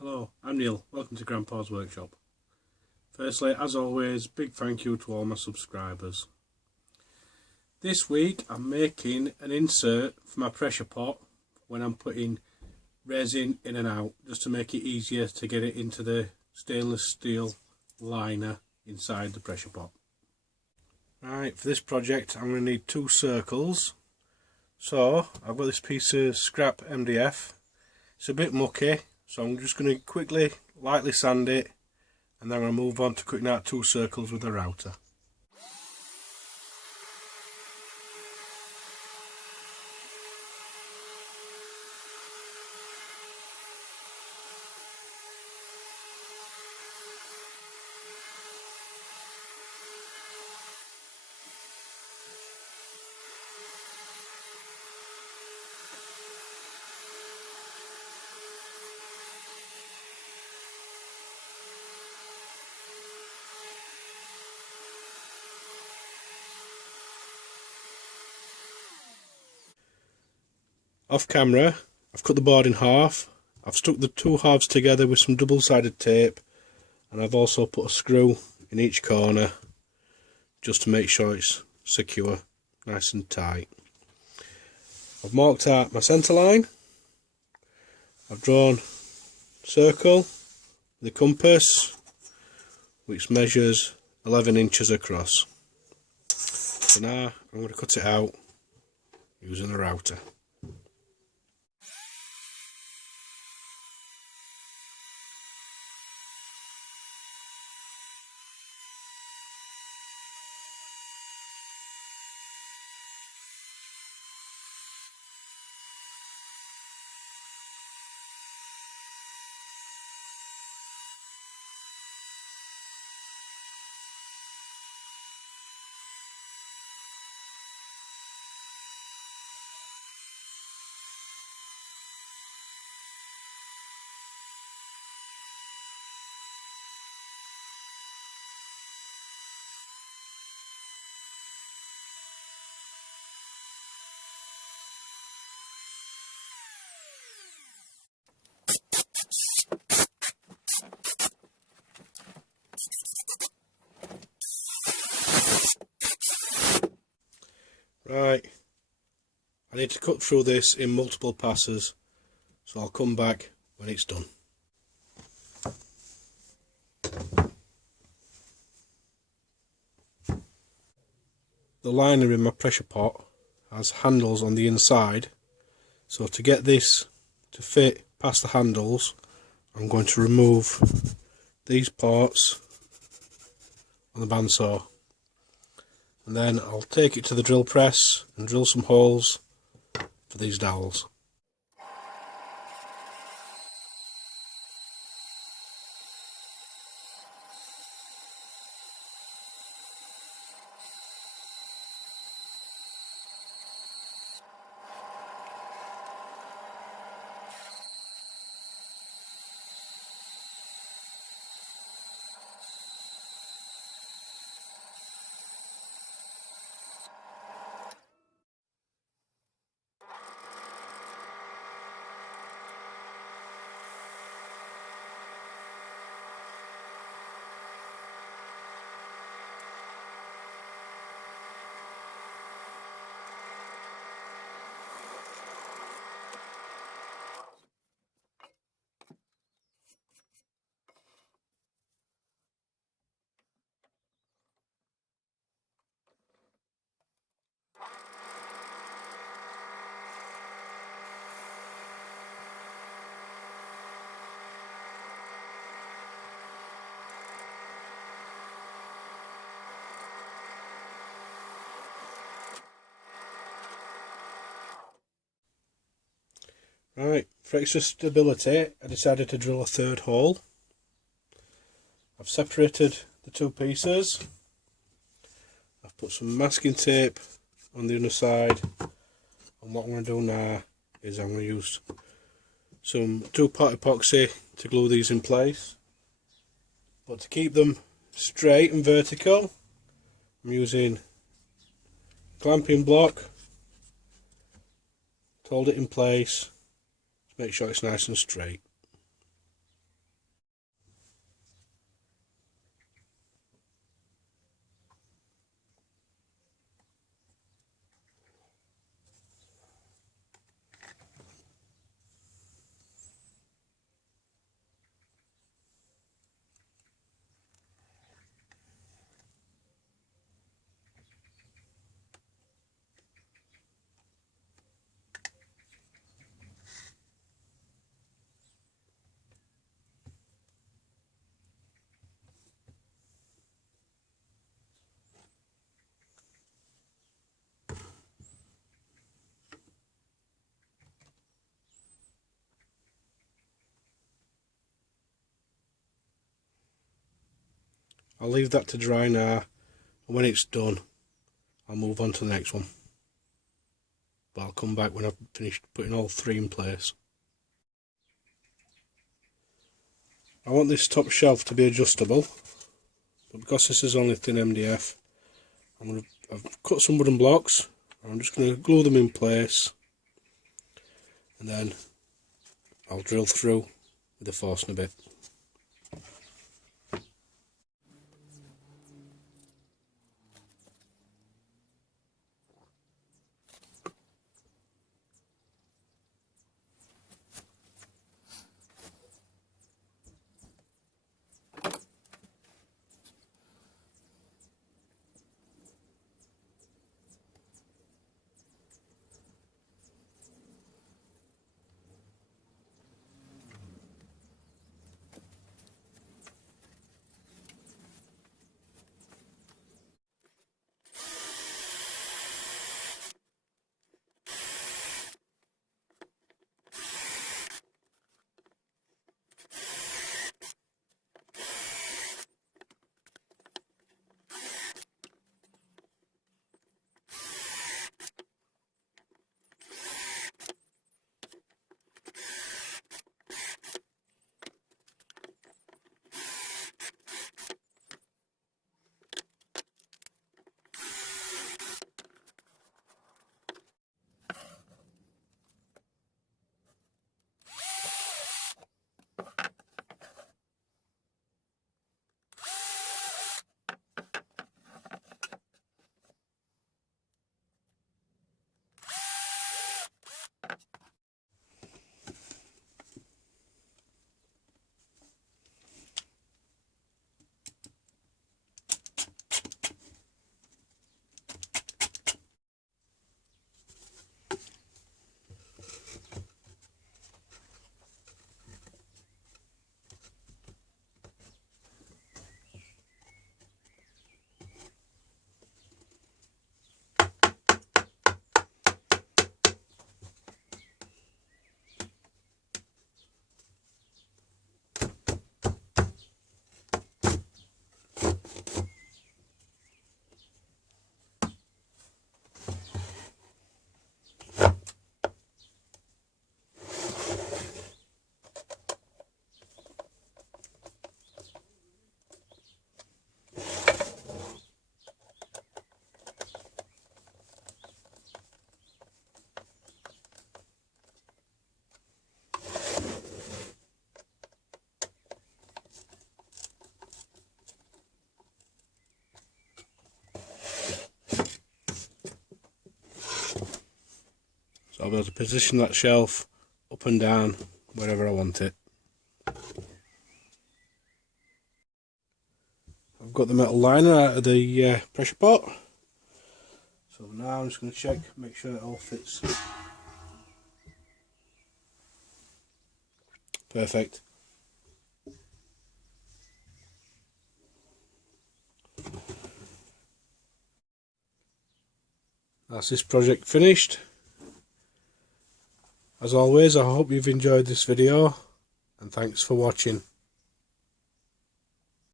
Hello, I'm Neil. Welcome to Grandpa's Workshop. Firstly, as always, big thank you to all my subscribers. This week I'm making an insert for my pressure pot when I'm putting resin in and out, just to make it easier to get it into the stainless steel liner inside the pressure pot. Right, for this project I'm going to need 2 circles. So I've got this piece of scrap MDF. It's a bit mucky, so I'm just going to quickly lightly sand it, and then I'm going to move on to cutting out 2 circles with a router. Off camera, I've cut the board in half. I've stuck the 2 halves together with some double-sided tape, and I've also put a screw in each corner just to make sure it's secure, nice and tight. I've marked out my centre line. I've drawn a circle with a compass which measures 11 inches across. So now I'm going to cut it out using a router. Right, I need to cut through this in multiple passes, so I'll come back when it's done. The liner in my pressure pot has handles on the inside, so to get this to fit past the handles, I'm going to remove these parts on the bandsaw. And then I'll take it to the drill press and drill some holes for these dowels. Right, for extra stability I decided to drill a 3rd hole. I've separated the 2 pieces. I've put some masking tape on the other side, and what I'm going to do now is I'm going to use some 2-part epoxy to glue these in place. But to keep them straight and vertical, I'm using a clamping block to hold it in place. Make sure it's nice and straight. I'll leave that to dry now, and when it's done I'll move on to the next one. But I'll come back when I've finished putting all three in place. I want this top shelf to be adjustable, but because this is only thin MDF, I've cut some wooden blocks. I'm just going to glue them in place, and then I'll drill through with a Forstner bit. So I'll be able to position that shelf up and down wherever I want it. I've got the metal liner out of the pressure pot. So now I'm just going to check, make sure it all fits. Perfect. That's this project finished. As always, I hope you've enjoyed this video, and thanks for watching.